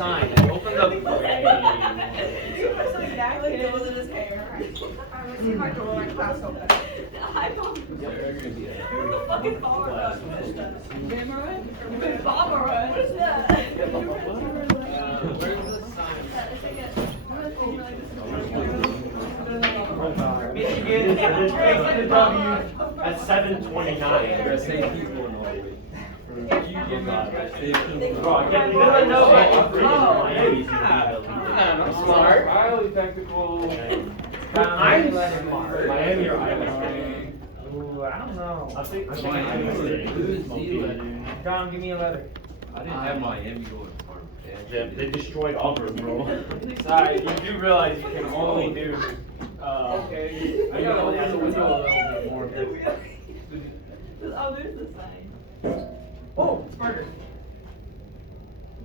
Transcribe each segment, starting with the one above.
sign and open the. Exactly. It was in his hair. I see my door in class open. I don't. You're a fucking bomber run. Bomber run. What is that? Where's the sign? Michigan takes the W at 7:29. I'm smart. Highly technical. I'm smart. Miami or Iowa? Ooh, I don't know. I think Who's the letter? John, give me a letter. I didn't have Miami going farm. Yeah, they destroyed Auburn, bro. Sorry, you do realize you can only do. Okay. I gotta open the window a little bit more. Oh, there's the sign. Oh, Smarter.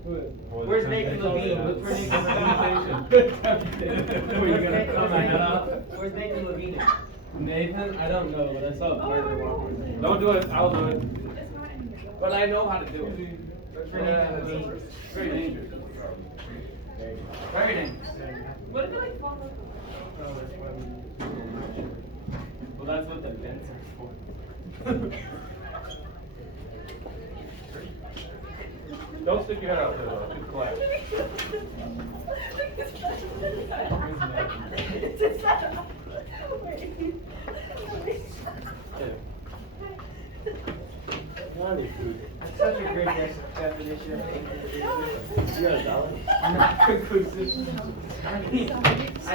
Where's Nathan Levine? Look for Nathan Levine. Where's Nathan Levine? Nathan, I don't know, but I saw Oh, Parker walking. Don't do it. I'll do it. It's not in here. But I know how to do it. Look for Nathan Levine. Very dangerous. Very dangerous. What if it like falls off Well, that's what the vents are for. Don't stick your head out there, though. Good clap. It's a setup. Wait. That's such a great definition of You got a dollar? not conclusive. I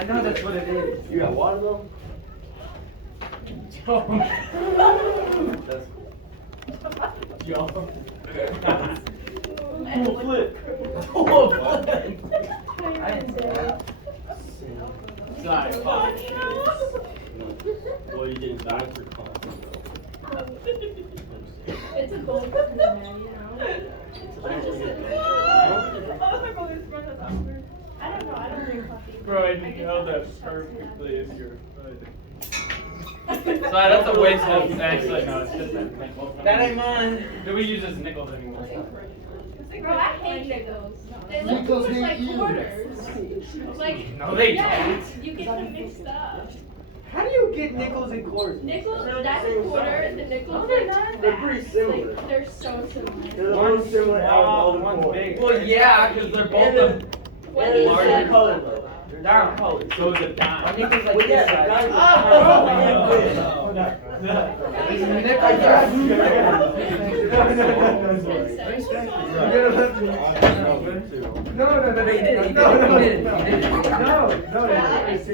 know that's what it is. You got water though? That's Yo. cool flip. I didn't say that. Sorry, fuck. Well, you didn't die for class. It's a gold man, you know. Oh, my brother's friend is Oxford. I don't know. I don't drink coffee. Bro, I just held that perfectly in your hood. Sorry, that's a waste of. Actually, no, it's just a nickel. That ain't mine. Do we use this nickels anymore? Bro, I hate nickels. They look too Nickels much hate like you. quarters. Like, No, they yeah, don't. you get them mixed up. How do you get nickels and quarters? Nickels, that's a quarter, and the nickels No, they're like not. They're pretty similar. Like, they're so similar. They're all similar out of all the One's boys. big. Well, yeah, because they're both the. What And is they're that? color though. They're Down. color. So is it My dime? nickel's like Well, yeah, this the size. guys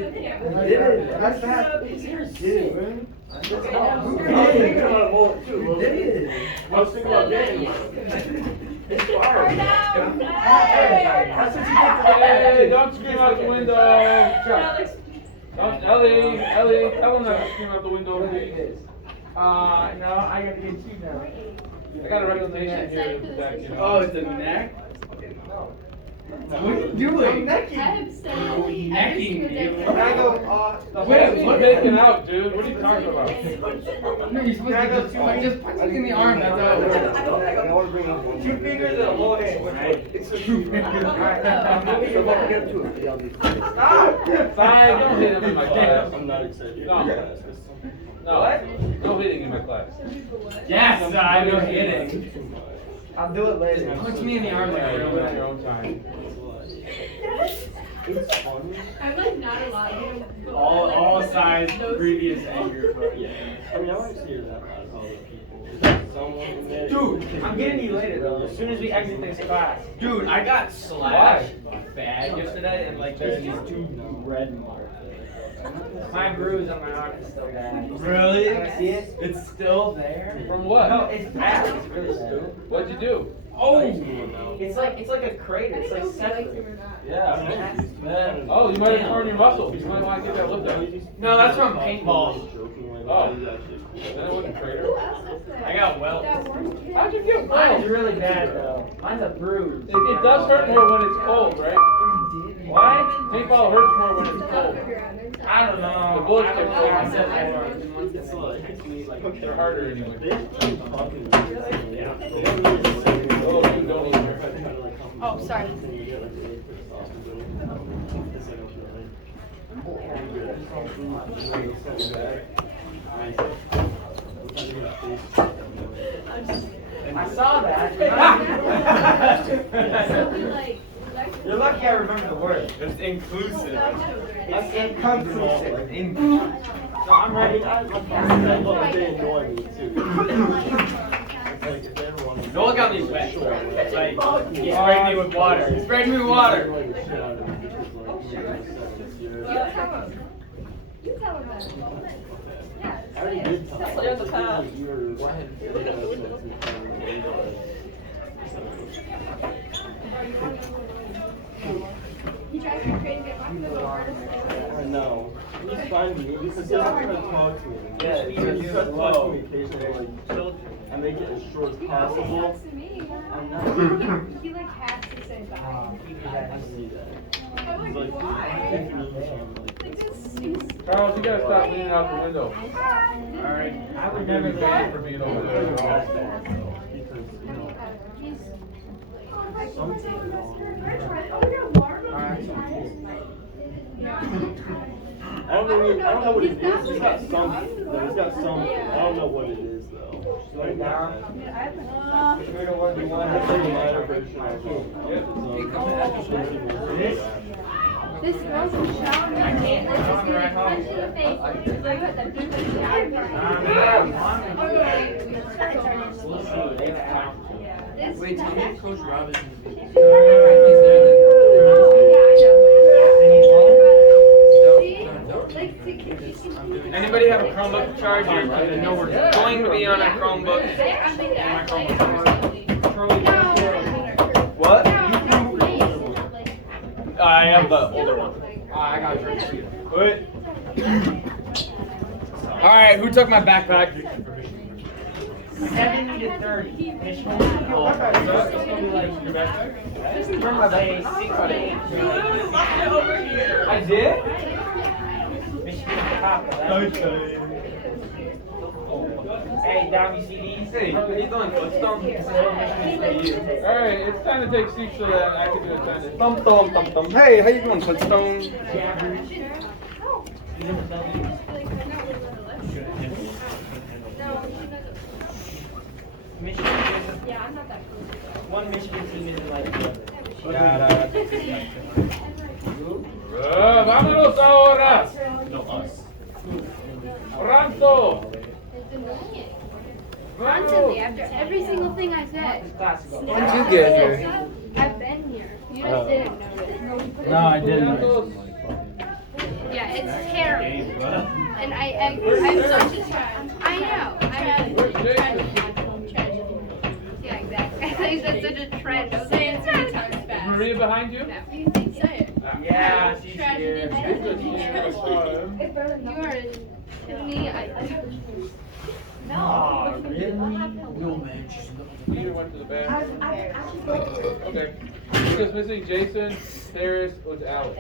That's bad. I was thinking about getting it's fire. Hey, don't scream out the window. Don't, Ellie, tell them not to scream out the window, please. No, I gotta get you now. I got a recommendation here. That, you know. Oh, it's a neck? What are you doing? I'm necking. I'm saying, Necking you. When I go, Quit making out, dude. What are you talking about? No, you're supposed to just punch it in the arm. That's all. I want to bring up one. 2 fingers and a whole hand. It's a 2 fingers. Stop! Fine, don't hit him in my class. I'm not excited. No. No. No hitting in my class. Yes, I know hitting. I'll do it later. Punch me in the arm Yeah, later. you'll do it on your own time. I'm like not allowed to go All like, sides, those- previous anger. Yeah. I mean, I want to see that out of all the people. Is there someone in there? Dude, I'm getting you later though. As soon as we exit this class. Dude, I got slashed bad yesterday, and like there's these 2 red marks. My bruise on my arm is still bad. Really? Can I see it? It's still there? From what? No, it's bad. It's really bad. What'd you do? Oh! It's like a crater. It's like separate. Yeah. Man. Oh, you might have torn your muscles. You might want to get that looked at. No, that's from paintball. Oh. Then it wasn't crater. Who else is there? I got welts. That one kid. How'd you get Mine's welts? really bad though. Mine's a bruise. It does hurt more when it's cold, right? Why? Paintball hurts more when it's cold. I don't know. The bullets I don't get know. caught. I said I They're harder anyway. Yeah. Oh, you don't even. Oh, sorry. I saw that. You're lucky I remember the word. It's inclusive. That's inclusive. So I'm ready. That's what they annoy me too. Like if everyone. Noah got me wet. Like, he sprayed me with water. He sprayed me with water. You tell him that. Yeah. I already did tell That's clear the path. He tries to create a I know. He's fine with me because he's not gonna talk to me. Yeah, He you're just talks slow. to me occasionally, like children. I make it as short as possible. to me. I know. He like has to say bye. I see that. I'm He's like, like, why? if you need him, Like like, this. Charles, you gotta stop leaning out the window. Alright, I would You're never gonna be banned for being over there. because, you know, I don't know what it is. He's got something. He's got something. I don't know what it is though. slow down. You're the one you want I think to my version of This? This girl's in the shower. I can't. This is gonna punch in the face. Like what the big Wait, tell me if Coach Rob is in the video. Anybody have a Chromebook charger? I know we're going to be on a Chromebook. What? I have the older one. I got you. Wait. Alright, who took my backpack? 70 to 30. Michigan. From my base, 6 You literally left it over here. I did? Michigan top of that. Hey, Dom, you see these? Hey, what are you doing, Flintstone? Alright, it's time to take seats so that I can do attendance. Thump, thump, thump, thump. Hey, how you doing, Flintstone? Michigan is Yeah, I'm not that cool. one Michigan team isn't like the other. Vámonos ahora! No, us. Pronto! It's annoying. Vamos! Constantly, after every single thing I said. Class ago. When did you get here? I've been here. You just didn't notice. No, I didn't. Yeah, it's terrible. And I'm such a child. I know. Where's Jason? Yeah, exactly. I think that's such a trend. I was like, it's Is Maria behind you? Say it. Yeah, she's here. You are to me. Oh, really? No, man, she's not. Peter went to the bathroom. Okay. We're just missing Jason, Harris, with Alex.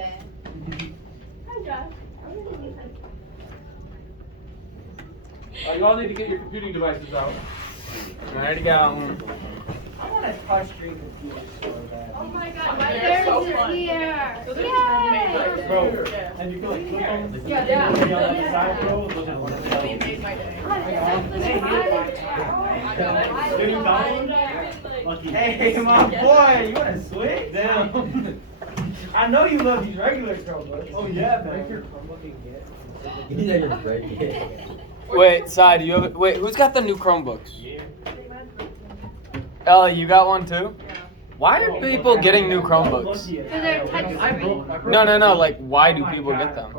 Y'all need to get your computing devices out. I already got one. I want a touchscreen computer so bad. Oh my god, my There's so it fun. here. So this Yay! is Bro, and you can like click on the Yeah. on the side, bro. Those are one of really the made my day. Did you download? Lucky. Hey, my boy, you want to switch? Damn. I know you love these regular Chromebooks. Oh yeah, man. Break your Chromebook and get. Wait, Sai, do you have? Wait, who's got the new Chromebooks? Ellie, you got one too? Why are people getting new Chromebooks? So they're touchscreen. No. Like, why do people get them?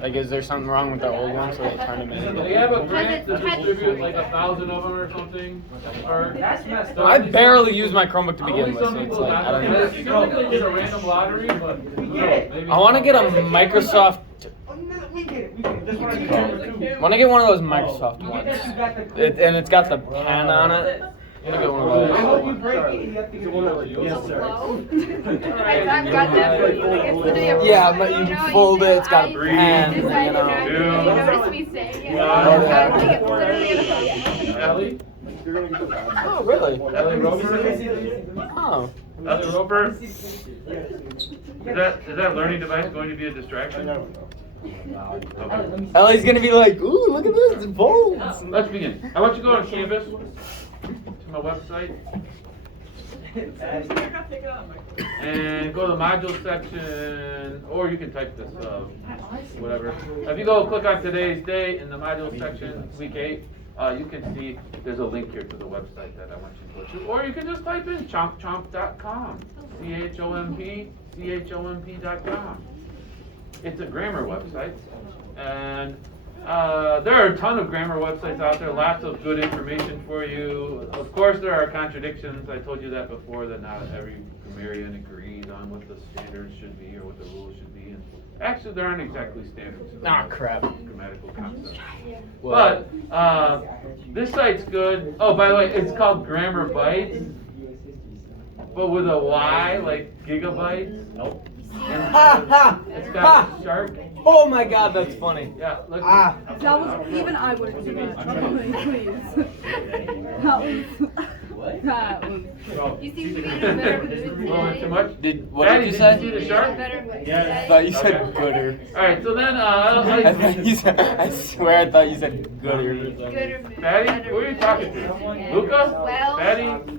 Like, is there something wrong with the old ones, so they turn them in? They have a grant to distribute like 1,000 of them or something. Or That's messed up. I barely use my Chromebook to begin only with, some so it's people like, I got don't them. know. It feels like they did a random lottery, but who knows, maybe. I want to get a Microsoft. Oh, no, we get it. We get it. This one is number 2. I want to get one of those Microsoft You get ones. that, you got the. And it's got the pen on it. I want to get one I hope of you those. break it. You have to get one of those. Yes, sir. I've got that for you. Like, it's literally a Yeah, but you fold it, it's got a pen, you decided know. not to. You noticed me saying it. Yeah. Oh, yeah. I was like, it's literally a Ellie? You're gonna get the Oh, really? Ellie Robinson? Oh, Roper, is that learning device going to be a I distraction? never know. Okay. Ellie's gonna be like, ooh, look at this, it's folds. Let's begin. How about you go on Canvas to my website and go to the module section, or you can type this, whatever. If you go click on today's date in the module section, week 8, you can see there's a link here to the website that I want you to go to, or you can just type in chompchomp.com, chomp.com. It's a grammar website, and there are a ton of grammar websites out there, lots of good information for you. Of course, there are contradictions. I told you that before, that not every grammarian agrees on what the standards should be or what the rules should be. And actually, there aren't exactly standards for Ah, crap. grammatical concepts. Well- But this site's good. Oh, by the way, it's called Grammar Bytes, but with a Y, like gigabytes. Nope. It's got a shark. Oh my god, that's funny. Yeah, look. Ah. That was, even I wouldn't do that. Please. That was. You seem to be in a better mood A little bit too today. much. What Patty, did you did say? you see the In a shark? better mood Yeah. I today. thought you said Okay. gooder. Alright, so then, I thought you said, I swear I thought you said gooder. Gooder mood. Patty, better who are you mood. talking to? Yeah. Luca? Well, Patty? answer the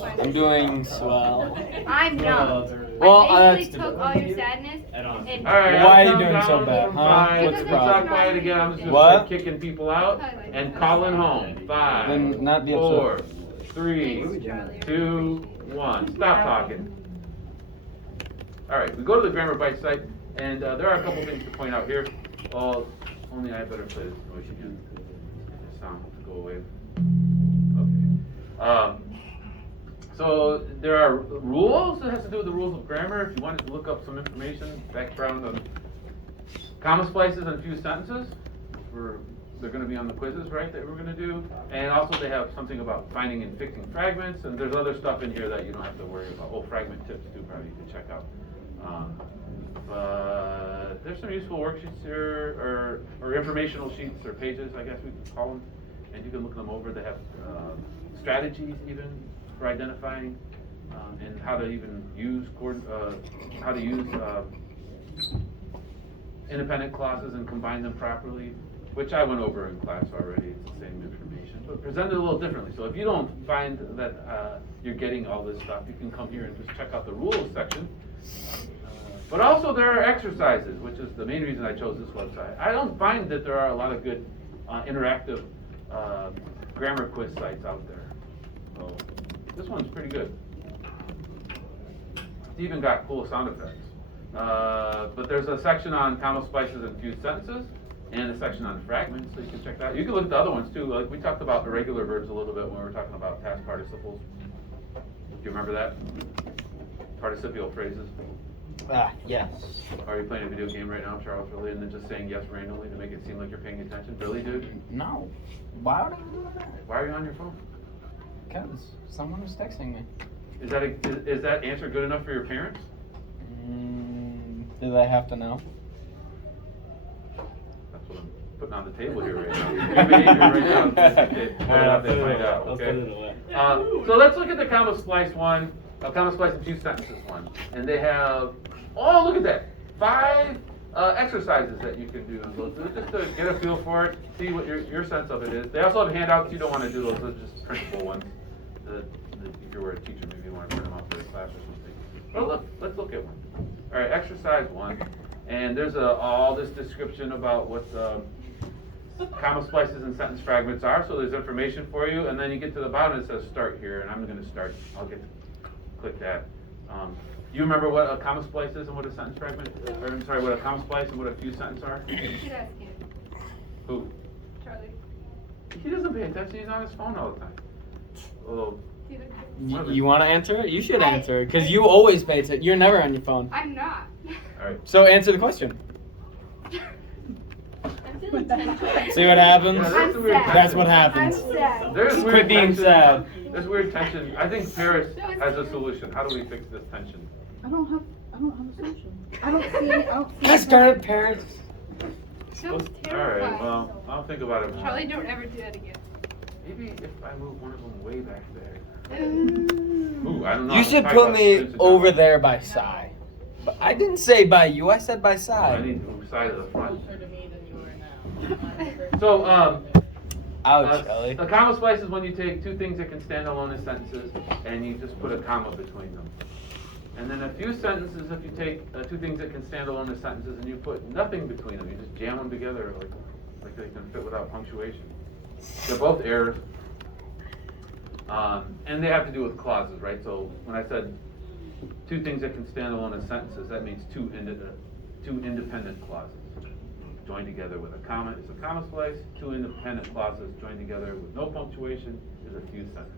question. I'm doing swell. I'm not. Well, I that's basically took all your sadness and Alright, Why are you I'll doing count so down bad, from huh? 5. What's the It's problem? not quiet again, I'm just gonna What? start kicking people out and calling home. 5, Then not be 4, upset. 3, 2, 1. Stop talking. Alright, we go to the Grammar Bytes site, and there are a couple things to point out here. Well, only I better play this noise again. The sound has to go away. Okay. So there are rules that has to do with the rules of grammar. If you wanted to look up some information, background on comma splices and fused sentences, they're going to be on the quizzes, right, that we're going to do. And also they have something about finding and fixing fragments, and there's other stuff in here that you don't have to worry about. Oh, fragment tips too, probably you can check out. But there's some useful worksheets here, or informational sheets, or pages, I guess we could call them, and you can look them over. They have strategies even for identifying and how to even use independent clauses and combine them properly, which I went over in class already. It's the same information, but presented a little differently. So if you don't find that you're getting all this stuff, you can come here and just check out the rules section. But also there are exercises, which is the main reason I chose this website. I don't find that there are a lot of good interactive grammar quiz sites out there. So this one's pretty good. It's even got cool sound effects. But there's a section on comma splices and fused sentences, and a section on fragments, so you can check that out. You can look at the other ones too. Like we talked about irregular verbs a little bit when we were talking about past participles. Do you remember that? Participial phrases. Ah, yes. Are you playing a video game right now, Charles, really, and then just saying yes randomly to make it seem like you're paying attention? Really, dude? No. Why would I be doing that? Why are you on your phone? Because someone was texting me. Is that answer good enough for your parents? Do they have to know? That's what I'm putting on the table here right now. Your behavior right now. Okay, they find out, okay? So let's look at the comma splice one, comma splice and fused sentences one. And they have, oh, look at that, 5 exercises that you can do. So just to get a feel for it, see what your sense of it is. They also have handouts. You don't want to do those. Those are just printable ones. If you were a teacher, maybe you want to print them out for the class or something. But look, let's look at one. All right, exercise 1. And there's all this description about what comma splices and sentence fragments are. So there's information for you. And then you get to the bottom, it says start here. And I'm going to start. I'll click that. You remember what a comma splice is and what a sentence fragment, or I'm sorry, what a comma splice and what a fused sentence are? You should ask him, Who? Charlie. He doesn't pay attention. He's on his phone all the time. Although, You want to answer it? You should answer it, because you always pay attention. You're never on your phone. I'm not. all right. So answer the question. See what happens? Yeah, there's a weird sad. That's what I'm happens. sad. There's Just weird quit being tension. sad. There's weird tension. I think Paris has a solution. How do we fix this tension? I don't have a solution. I don't see it. Let's start at Paris. Sounds All right. terrifying. Well, I'll think about it. Charlie, don't ever do that again. Maybe if I move one of them way back there. Ooh, I don't know. You I'm should talking put about me students in over general. there by Psy. But I didn't say by you. I said by I Psy. need the side of the front. Closer to me than you are now. So, Ouch, Ellie. a comma splice is when you take two things that can stand alone as sentences and you just put a comma between them. And then a fused sentences, if you take two things that can stand alone as sentences and you put nothing between them, you just jam them together like they can fit without punctuation. They're both errors. And they have to do with clauses, right? So when I said two things that can stand alone as sentences, that means two independent clauses joined together with a comma is a comma splice. Two independent clauses joined together with no punctuation is a fused sentence.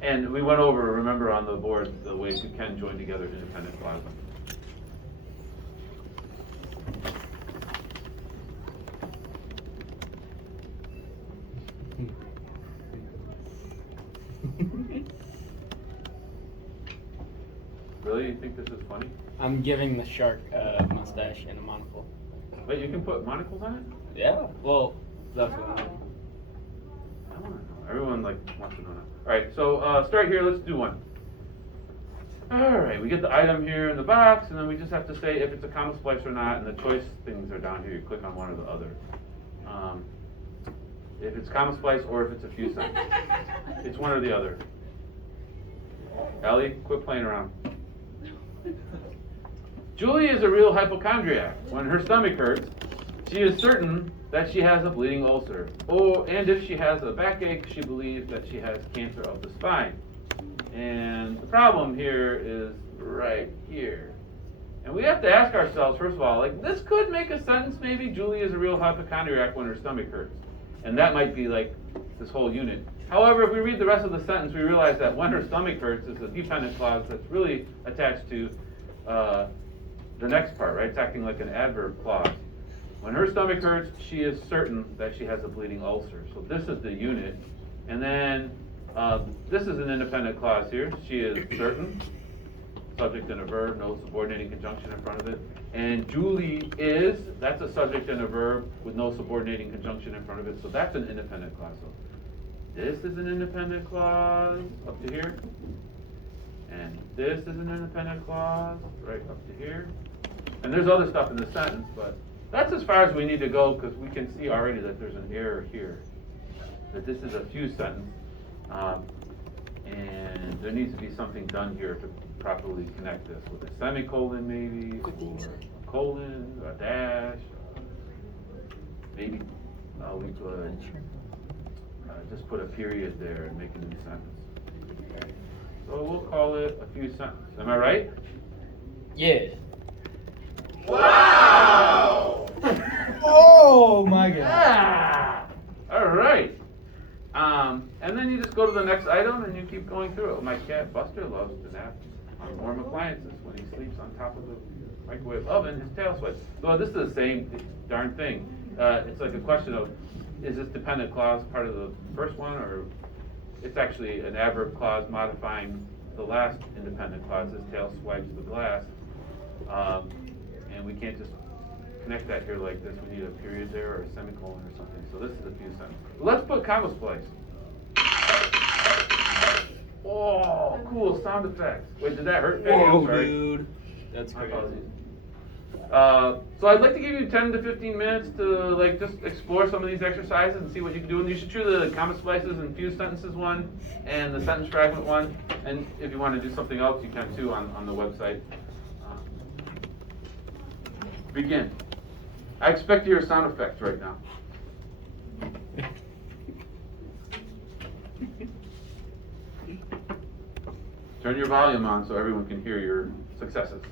And we went over, remember on the board, the ways you can join together independent clauses. Really? You think this is funny? I'm giving the shark a mustache and a monocle. Wait, you can put monocles on it? Yeah. Well, that's what I want to know. Everyone wants to know now. All right, so start here. Let's do one. All right, we get the item here in the box, and then we just have to say if it's a comma splice or not, and the choice things are down here. You click on one or the other. If it's comma splice or if it's a fused sentence. It's one or the other. Ellie, quit playing around. Julie is a real hypochondriac. When her stomach hurts, she is certain that she has a bleeding ulcer. And if she has a backache, she believes that she has cancer of the spine. And the problem here is right here. And we have to ask ourselves, first of all, like, this could make a sentence maybe, Julie is a real hypochondriac when her stomach hurts. And that might be like this whole unit. However, if we read the rest of the sentence, we realize that when her stomach hurts is a dependent clause that's really attached to the next part, right? It's acting like an adverb clause. When her stomach hurts, she is certain that she has a bleeding ulcer. So this is the unit. And then this is an independent clause here. She is certain, subject and a verb, no subordinating conjunction in front of it. And Julie is, that's a subject and a verb with no subordinating conjunction in front of it. So that's an independent clause. So this is an independent clause up to here. And this is an independent clause right up to here. And there's other stuff in the sentence, but that's as far as we need to go because we can see already that there's an error here. That this is a fused sentence. And there needs to be something done here to properly connect this with a semicolon maybe, or a colon, or a dash. Maybe we could just put a period there and make a new sentence. So we'll call it a fused sentence. Am I right? Yeah. Wow! Oh my god. Ah! All right. And then you just go to the next item and you keep going through it. My cat Buster loves to nap on warm appliances when he sleeps on top of the microwave oven. His tail sweats. So this is the same darn thing. It's like a question of, is this dependent clause part of the first one, or it's actually an adverb clause modifying the last independent clause. His tail swipes the glass. And we can't just connect that here like this. We need a period there or a semicolon or something. So this is a fused sentence. Let's put comma splice. Oh, cool sound effects. Wait, did that hurt? Whoa, Sorry. dude. That's My crazy. apologies. So I'd like to give you 10 to 15 minutes to just explore some of these exercises and see what you can do. And you should choose the comma splices and fused sentences one and the sentence fragment one. And if you want to do something else, you can too on the website. Begin. I expect to hear sound effects right now. Turn your volume on so everyone can hear your successes.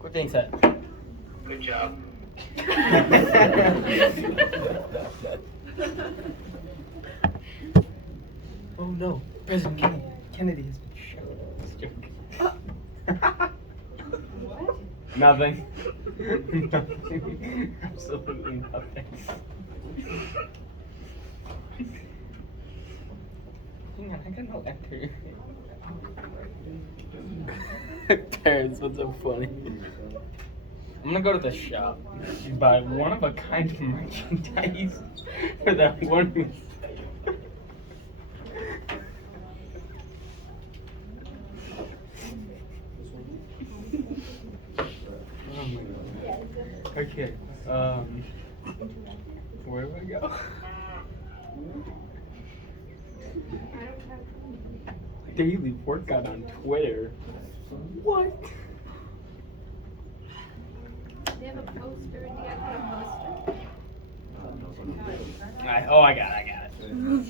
What thing said? Good job. Oh no, President Kennedy has been shot. Nothing. Nothing. Absolutely nothing. Hang on, I got no enter. Parents, what's so funny? I'm gonna go to the shop, buy one of a kind of merchandise for that one mistake. Oh my god. Okay. Where do I go? Daily workout on Twitter. What? They have a poster. Do you guys want a poster? I got it.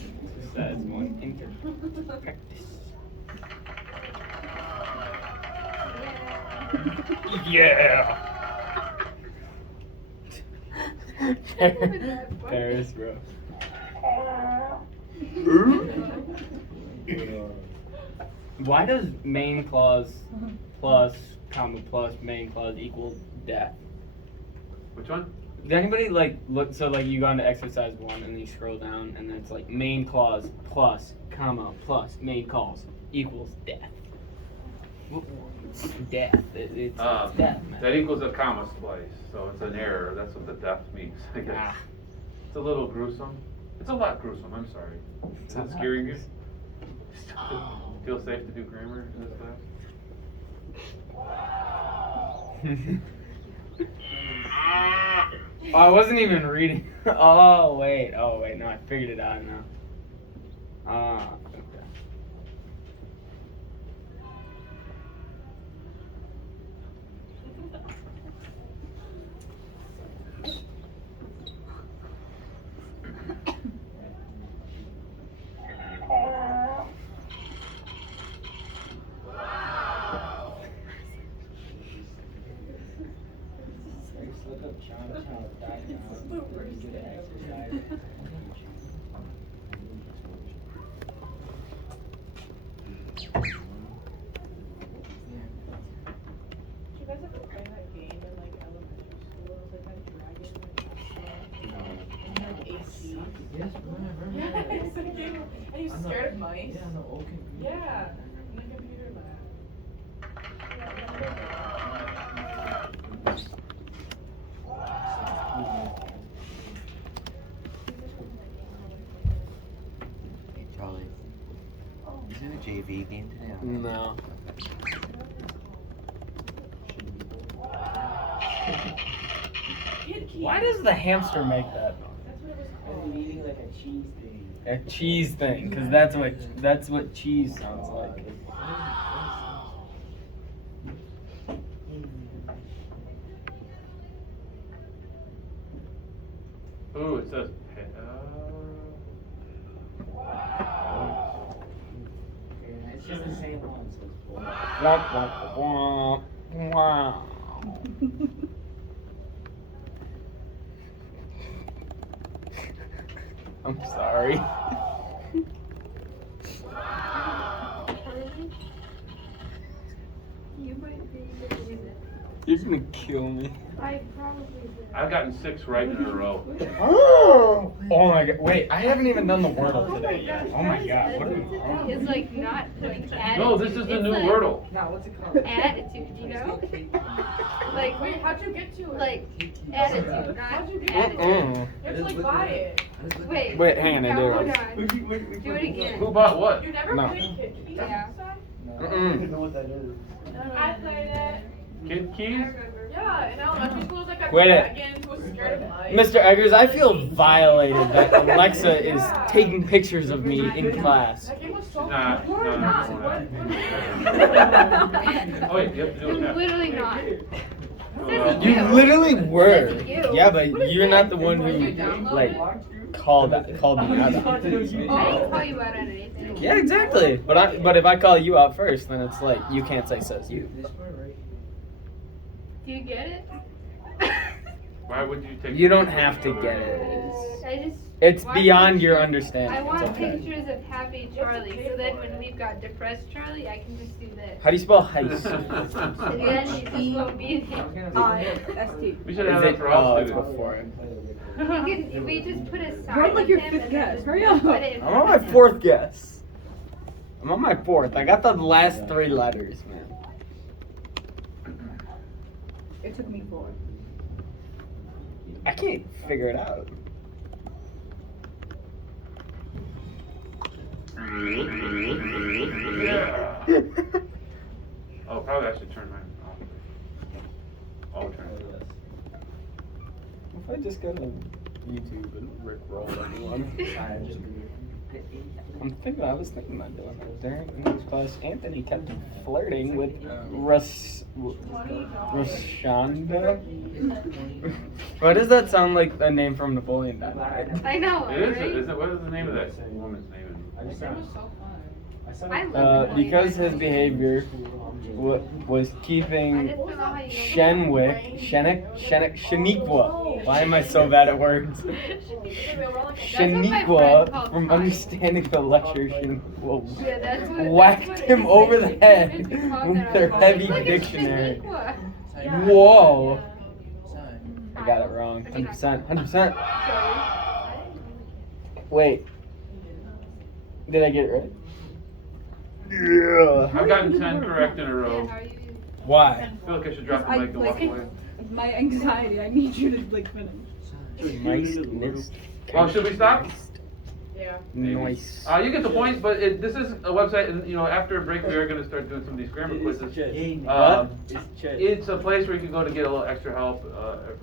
Says one inter practice. Yeah. Paris, bro. Why does main clause plus comma plus main clause equal death? Which one? Did anybody like look? So like you go into exercise 1 and then you scroll down and then it's like main clause plus comma plus main clause equals death. Death. It's death, man. That equals a comma splice, so it's an error. That's what the death means, I guess. Ah. It's a little gruesome. It's a lot gruesome, I'm sorry. Is that scaring you? Feel safe to do grammar in this class? Oh, I wasn't even reading. Oh wait, no, I figured it out now. Okay. Did you guys ever play that game in like elementary school? It was like that dragon and like AC. Yes, whatever. Yeah, it's like a game, and he was scared of mice. Yeah, on the old computer. Yeah, in the computer lab. Yeah, Hey, Charlie. Is there a JV game today? No. Why does the hamster make that? That's what it was I'm called. eating like a cheese thing. A cheese thing, because that's what cheese sounds like. Ooh, it says It's just the same one, so it's cool. Wow. I'm sorry. You might be able to do it. You're gonna kill me. I probably did. I've gotten 6 right in a row. Oh my god! Wait, I haven't even done the Wordle today yet. Oh my god! What are we on? It's like not like attitude. No, this is the It's new like Wordle. Now, what's it called? Attitude, you know? Like Wait, how'd you get to it? like attitude, How'd you not get attitude. Mm-mm. You have to like buy it. Wait. Wait, hang on, I now, did it. hold on. Do it again. Who bought what? You never No. played Kid Keys? Yeah. No, I Mm-mm. don't even know what that is. I played it. Kid Keys? Yeah, in elementary school, it was like a Wait a- dragon who was scared of mice. Mr. Eggers, I feel violated that Alexa is taking pictures of me in class. That game was so Nah, cool. no, Nah, no, what- Oh wait, you have to do it I'm now. literally not. Well, You literally were. That's you. Yeah, but you're not the one who like called me out on it. I didn't call you out on anything. Yeah, exactly. But if I call you out first, then it's like you can't say says you. This one right Do you get it? Why would you take? You don't have to get it. I just. It's want beyond your pictures- understanding. I want It's okay. pictures of happy Charlie, so then when we've got depressed Charlie, I can just do this. How do you spell heist? And then you just won't be there. ST. We should Is have it? that for all Oh, it's students. before it. We just put a sign Run like with your him fifth and guess. then Hurry just up. put it in I'm on front my of him. 4th guess. I'm on my fourth. I got the last three letters, man. It took me 4. I can't figure it out. Oh, probably I should turn mine off. I'll turn it. If I just go to YouTube and rickroll everyone. I was thinking about doing that. During English class, Anthony kept flirting with Rashonda. Why does that sound like a name from Napoleon Dynamite? I know. It is, right? isn't it? What is the name of that woman's name? I love Because his behavior was I keeping just don't know how you Shaniqua. Why am I so bad at words? Shaniqua from understanding the lecture. Shaniqua Yeah, that's what, whacked him over the head with their heavy dictionary. Whoa! I got it wrong. 100%. 100%. Wait. Did I get it right? Yeah. I've gotten 10 correct in a row. Why? I feel like I should drop the mic and walk away. My anxiety, I need you to like finish. Oh, should we stop? Yeah. Nice. You get the point, but this is a website, and after a break, we are going to start doing some of these grammar quizzes. It's a place where you can go to get a little extra help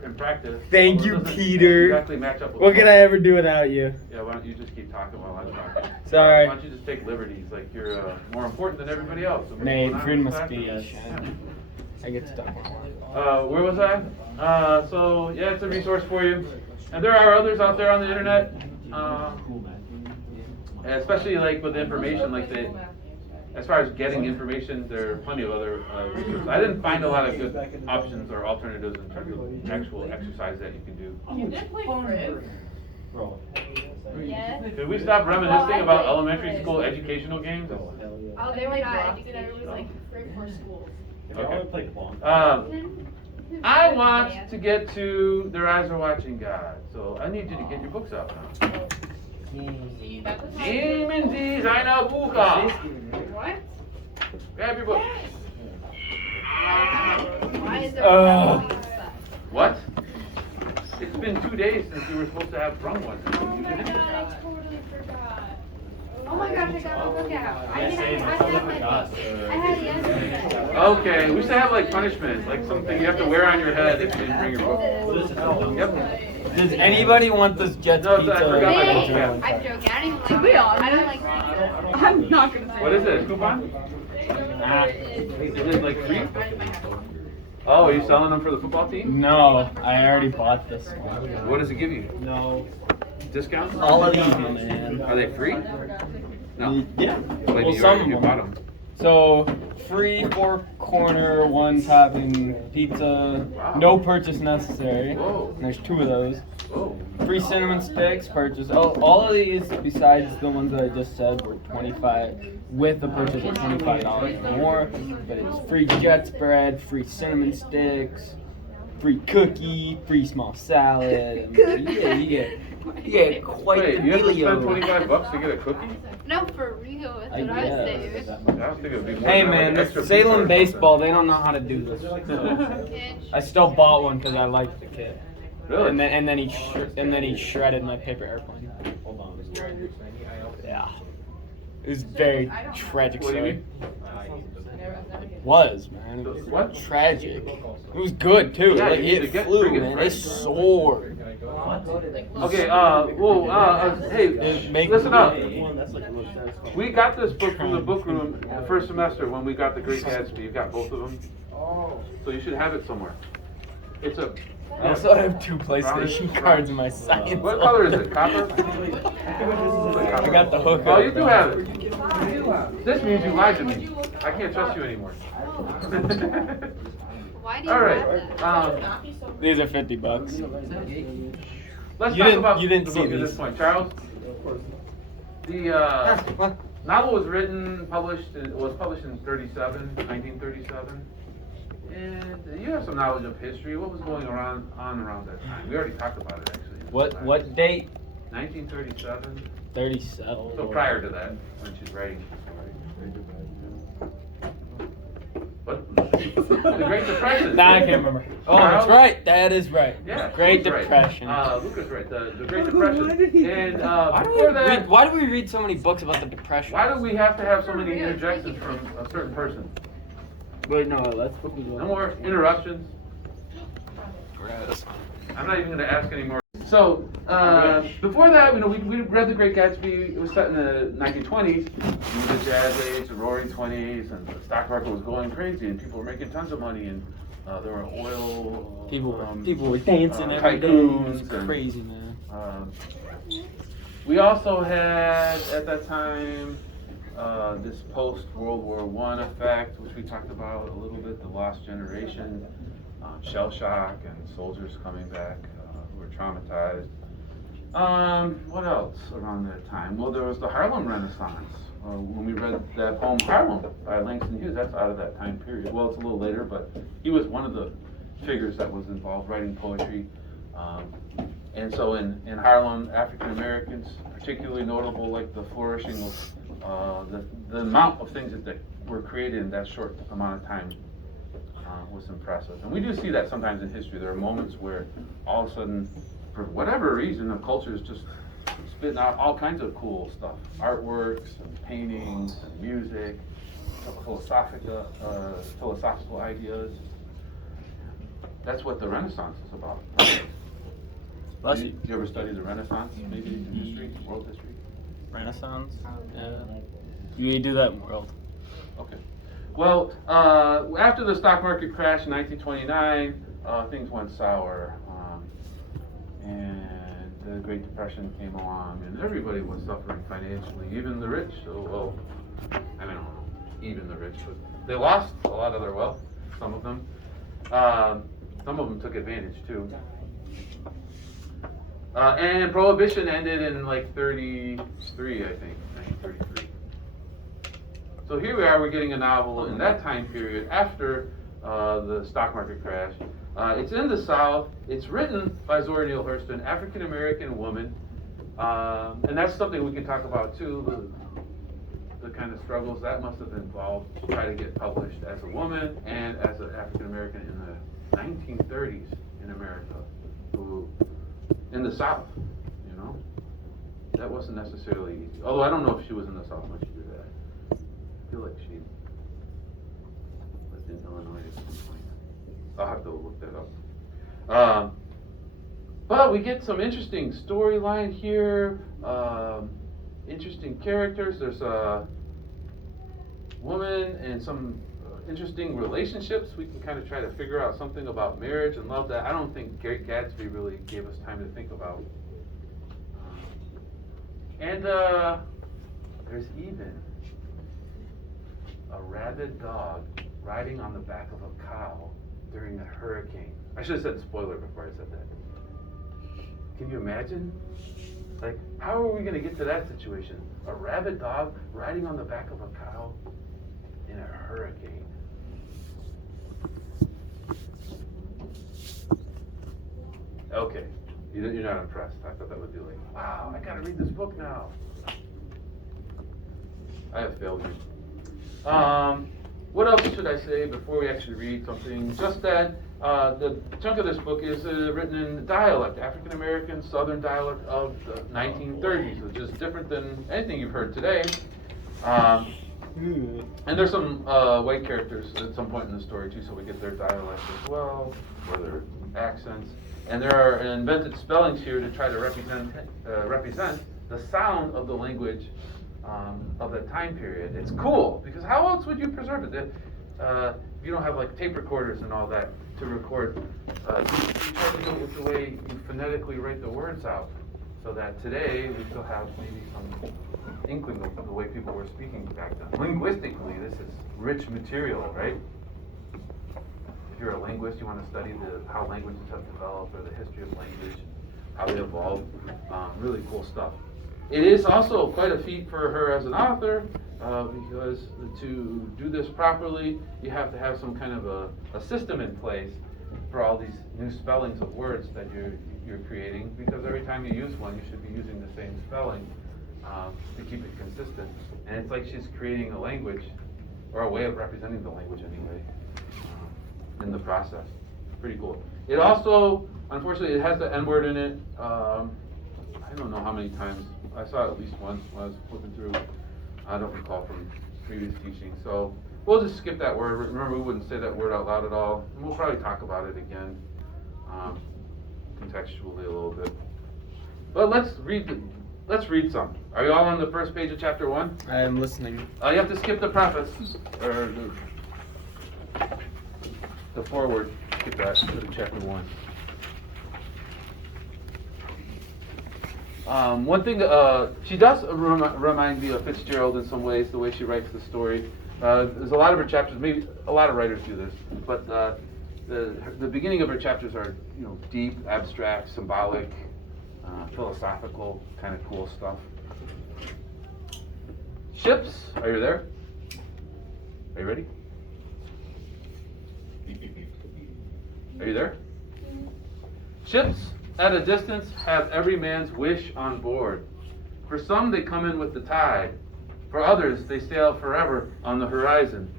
and practice. Thank Although you, it doesn't Peter. Exactly match up with What could I ever do without you? Yeah, why don't you just keep talking while I'm talking? Sorry. Why don't you just take liberties, like you're more important than everybody else. So Nay, what's going on freedom with of that? speech. I get to talk. Where was I? So yeah, it's a resource for you, and there are others out there on the internet, especially like with information, like as far as getting information, there are plenty of other resources. I didn't find a lot of good options or alternatives in terms of actual exercise that you can do. You did play Frizz? Yeah. Could we stop reminiscing about elementary school educational games? Oh, they were not. It was like Frizz for schools. Okay. I want to get to Their Eyes Are Watching God, so I need you to get your books out now. See, that was Emendiz Aina Buka. What? Grab your book. Why is there What? It's been 2 days since you were supposed to have brung one. Oh my god, I totally forgot. Oh my gosh, I got my book out. I had my book. I had it yesterday. Okay, we should have like punishment, like something you have to wear on your head if you didn't bring your book. Yep. Does anybody want this Jets No, I pizza? forgot my book. I'm joking. I don't even like To be honest, I don't like pizza. I'm not gonna say What is it? Coupon? Is it like free? Oh, are you selling them for the football team? No, I already bought this one. What does it give you? No. Discounts? All of these, man. Are they free? No. Yeah. Like Well, you some already of bought them. them. So, free 4-corner, 1-topping pizza, Wow. no purchase necessary. Whoa. And there's 2 of those. Oh. Free cinnamon sticks purchase. All of these, besides the ones that I just said, were $25 with a purchase of $25 or more. But it's free Jets bread, free cinnamon sticks, free cookie, free small salad. And you get quite Wait, the you have to spend dealio. $25 to get a cookie? No, for real. That's what I was saying. I was thinking it'd be more Hey than man, like this extra Salem pizza. baseball, they don't know how to do this. So I still bought one because I liked the kid. Really? And then he shredded my paper airplane. Hold on. Yeah. It was very tragic What do you story. mean? Was, man. It was What? tragic. It was good too. Yeah, Like you need to it get flew, friggin' man. It fresh. soared. Okay, hey, listen up. We got this book from the book room the first semester when we got the Great Gatsby. You got both of them? So you should have it somewhere. It's a... I also have 2 PlayStation cards in my science. What color is it? Copper? I got the hook. Oh, you do have it. This means you lied to me. I can't trust you anymore. Why do you All right. have that? These are $50. Let's You talk didn't- about you didn't the see book at these. this point. Charles, the novel was published in 1937. And you have some knowledge of history. What was going on around that time? We already talked about it, actually. What date? 1937. 37. So prior to that, when she's writing the story. The Great Depression. Nah, I can't remember. Oh, that's right. That is right. Yeah. Great Luke's right. Depression. Luke is right. The Great Depression. And Why before that, why do we read so many books about the Depression? why do we have to have so many interjections from a certain person? Wait, no, let's focus No on. more interruptions. I'm not even going to ask anymore. So, before that, we read The Great Gatsby. It was set in the 1920s, the Jazz Age, the Roaring 20s, and the stock market was going crazy, and people were making tons of money, and there were oil People were dancing every day. It was tycoons and, crazy, man. We also had, at that time, this post-World War I effect, which we talked about a little bit, the lost generation, shell shock, and soldiers coming back who were traumatized. What else around that time? Well, there was the Harlem Renaissance. When we read that poem Harlem by Langston Hughes, that's out of that time period. Well, it's a little later, but he was one of the figures that was involved writing poetry. And so in Harlem, African Americans, particularly notable, like the flourishing of the amount of things that were created in that short amount of time was impressive. And we do see that sometimes in history. There are moments where all of a sudden, for whatever reason, the culture is just spitting out all kinds of cool stuff. Artworks, and paintings, and music, philosophical ideas. That's what the Renaissance is about. Did you ever study the Renaissance, maybe in history, world history? Renaissance? Yeah. You do that in world. Okay. Well, after the stock market crashed in 1929, things went sour, and the Great Depression came along, and everybody was suffering financially, even the rich. So, well, I mean, even the rich, but they lost a lot of their wealth, some of them. Some of them took advantage too. And Prohibition ended in like 33, I think, 1933. So here we are, we're getting a novel in that time period after the stock market crash. It's in the South. It's written by Zora Neale Hurston, African-American woman. And that's something we can talk about too, the kind of struggles that must have involved to try to get published as a woman and as an African-American in the 1930s in America, who, in the South, you know? That wasn't necessarily easy. Although I don't know if she was in the South when she did that. I feel like she lived in Illinois at some point. I'll have to look that up. But we get some interesting storyline here, interesting characters. There's a woman and some interesting relationships. We can kind of try to figure out something about marriage and love that I don't think Gatsby really gave us time to think about. And there's even a rabid dog riding on the back of a cow during a hurricane. I should have said spoiler before I said that. Can you imagine? Like, how are we going to get to that situation? A rabid dog riding on the back of a cow in a hurricane. Okay, you're not impressed. I thought that would be like, wow, I got to read this book now. I have failed you. What else should I say before we actually read something? Just that the chunk of this book is written in dialect, African American Southern dialect of the 1930s, which is different than anything you've heard today. And there's some white characters at some point in the story too, so we get their dialect as well, or their accents. And there are invented spellings here to try to represent the sound of the language of that time period. It's cool, because how else would you preserve it? If you don't have like tape recorders and all that to record, you try to do it with the way you phonetically write the words out, so that today we still have maybe some inkling of the way people were speaking back then. Linguistically, this is rich material, right? If you're a linguist, you want to study how languages have developed, or the history of language, how they evolved. Really cool stuff. It is also quite a feat for her as an author, because to do this properly, you have to have some kind of a system in place for all these new spellings of words that you're creating, because every time you use one, you should be using the same spelling to keep it consistent. And it's like she's creating a language, or a way of representing the language anyway. in the process. Pretty cool. It also, unfortunately, it has the N word in it. I don't know how many times. I saw it at least once when I was flipping through. I don't recall from previous teaching. So we'll just skip that word. Remember, we wouldn't say that word out loud at all. And we'll probably talk about it again, contextually a little bit. But let's read some. Are you all on the first page of chapter 1? I am listening. You have to skip the preface, or the foreword. Skip that to chapter 1. One thing, she does remind me of Fitzgerald in some ways, the way she writes the story. There's a lot of her chapters, maybe a lot of writers do this, but the beginning of her chapters are, deep, abstract, symbolic, philosophical, kind of cool stuff. Ships, are you there? Are you ready? Are you there? Ships at a distance have every man's wish on board. For some they come in with the tide. For others they sail forever on the horizon,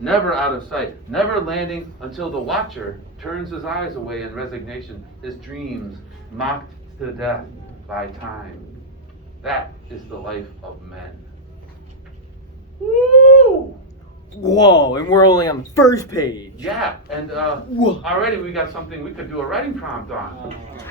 never out of sight, never landing until the watcher turns his eyes away in resignation, his dreams mocked to death by time. That is the life of men. Woo! Whoa, and we're only on the first page. Yeah, and already we got something we could do a writing prompt on. You're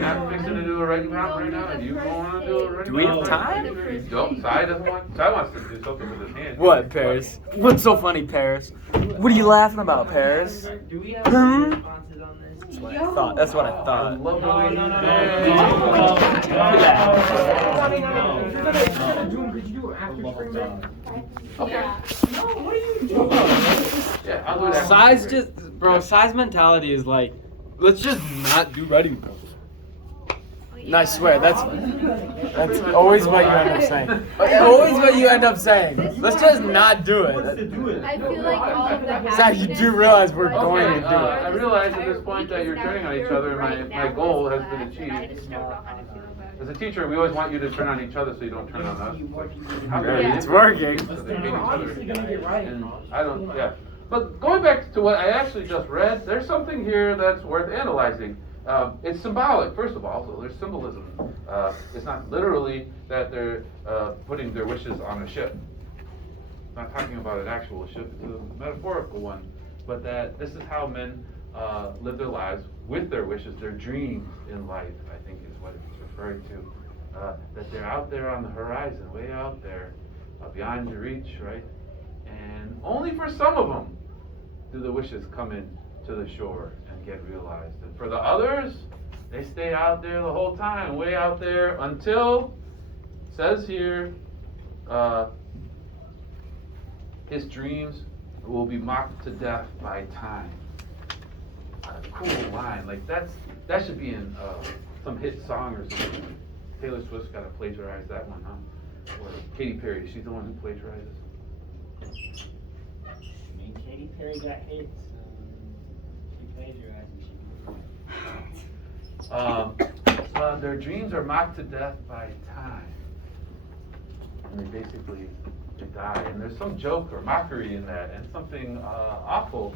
not fixing to do a writing prompt right now? Do you want to do a writing prompt? Do we have time? Don't. Sai doesn't want. Sai wants to do something with his hands. What, Paris? What's so funny, Paris? What are you laughing about, Paris? Do we have Hmm? responses on this? That's what I thought. That's what I I thought. love the way No. No. If you're gonna do them, could you do it after spring break? Okay. No, what are you doing? Yeah, I'll do that. Size mentality is like, let's just not do writing prompts. And I swear, that's always what you end up saying. Always what you end up saying. Let's just not do it. I feel like all of them have Zach, you do realize we're going Okay, to do I it. realize at this point that you're turning on each other, and my goal has been achieved. As a teacher, we always want you to turn on each other so you don't turn on us. How Right, great it's is it? working. So they hate each other. Obviously gonna get right. And I don't, yeah. But going back to what I actually just read, there's something here that's worth analyzing. It's symbolic, first of all, so there's symbolism. It's not literally that they're putting their wishes on a ship. I'm not talking about an actual ship, it's a metaphorical one. But that this is how men live their lives with their wishes, their dreams in life, I think is what it's referring to. That they're out there on the horizon, way out there, beyond your reach, right? And only for some of them do the wishes come in to the shore and get realized. And for the others, they stay out there the whole time, way out there until, it says here, his dreams will be mocked to death by time. A cool line, like that should be in some hit song or something. Taylor Swift's got to plagiarize that one, huh? Or Katy Perry, she's the one who plagiarizes. I mean, Katy Perry got hits. She plagiarized. Their dreams are mocked to death by time. And they basically die. And there's some joke or mockery in that, and something awful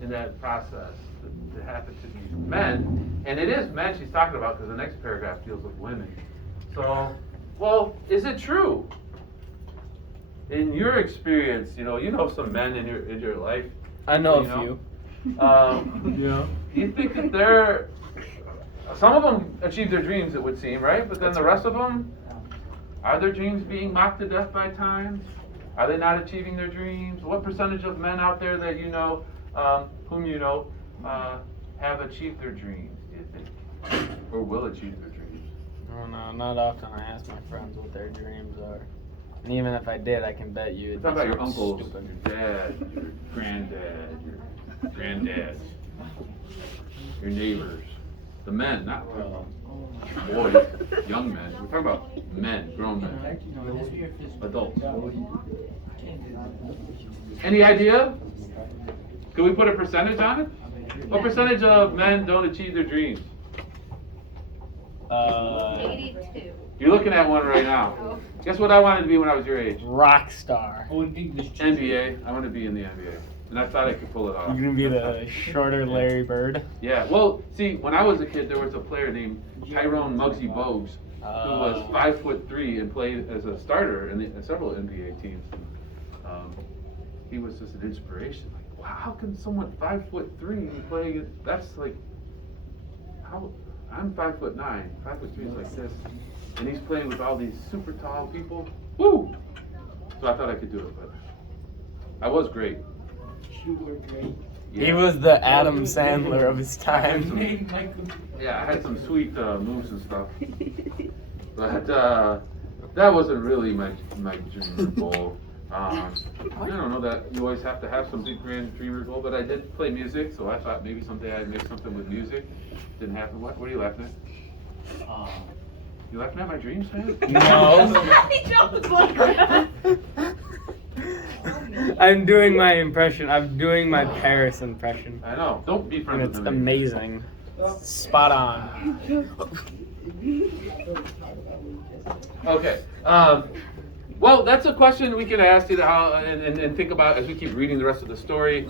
in that process that happened to these men. And it is men she's talking about because the next paragraph deals with women. So, well, is it true? In your experience, you know some men in your life. I know you a few. Yeah. Do you think that some of them achieve their dreams, it would seem, right? But then the rest of them, are their dreams being mocked to death by time? Are they not achieving their dreams? What percentage of men out there that you know, whom you know, have achieved their dreams, do you think? Or will achieve their dreams? Oh no, not often I ask my friends what their dreams are. And even if I did, I can bet you it'd Talk be about your something uncles, stupid. your dad, your granddad, your granddads, your neighbors, the men, not boys, young men. We're talking about men, grown men, adults. Any idea? Can we put a percentage on it? What percentage of men don't achieve their dreams? 82. You're looking at one right now. Guess what I wanted to be when I was your age? Rock star. Oh, and English. NBA. I wanted to be in the NBA. and I thought I could pull it off. You're gonna be the shorter Larry Bird. Yeah, well, see, when I was a kid, there was a player named Tyrone Muggsy Bogues, who was 5'3" and played as a starter in several NBA teams. He was just an inspiration. Like, wow, how can someone 5'3" play? That's like, how? I'm 5'9". 5'3" is like this, and he's playing with all these super tall people. Woo! So I thought I could do it, but I was great. You were great. He was the Adam Sandler of his time. Yeah, I had some sweet moves and stuff. But that wasn't really my dream or goal. I don't know that you always have to have some big grand dream or goal, but I did play music, so I thought maybe someday I'd make something with music. Didn't happen. What are you laughing at? You laughing at my dreams, man? No. He dropped the book. I'm doing my impression. I'm doing my Paris impression. I know. Don't be And friends it's with me. amazing. Spot on. Okay. Well, that's a question we can ask you how and think about as we keep reading the rest of the story,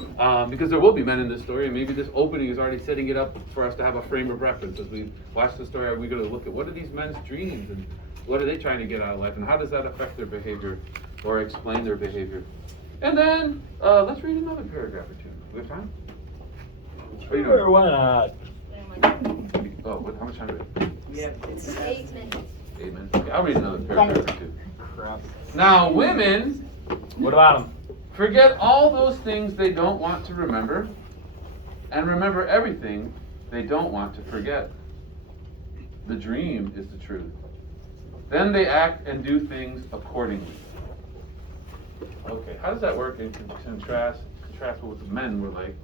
because there will be men in this story, and maybe this opening is already setting it up for us to have a frame of reference as we watch the story. Are we going to look at what are these men's dreams and what are they trying to get out of life, and how does that affect their behavior or explain their behavior? And then let's read another paragraph or two. We have time? What are you doing? Why not? Oh, how much time do we have? We have 8 minutes. 8 minutes. Okay, I'll read another paragraph or two. Crap. Now, women What about him? forget all those things they don't want to remember, and remember everything they don't want to forget. The dream is the truth. Then they act and do things accordingly. Okay, how does that work in contrast with what the men were like?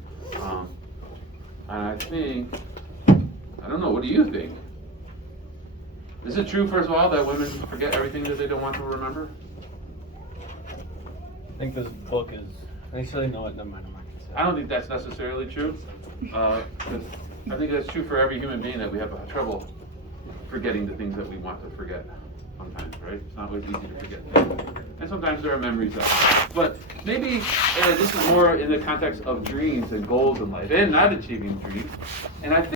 And I think, I don't know, what do you think? Is it true, first of all, that women forget everything that they don't want to remember? I think this book is. Actually, no, never mind. I'm not gonna say I don't think that's necessarily true. 'Cause I think that's true for every human being, that we have trouble forgetting the things that we want to forget sometimes, right? It's not always easy to forget things. And sometimes there are memories of it. But maybe this is more in the context of dreams and goals in life and not achieving dreams. And I think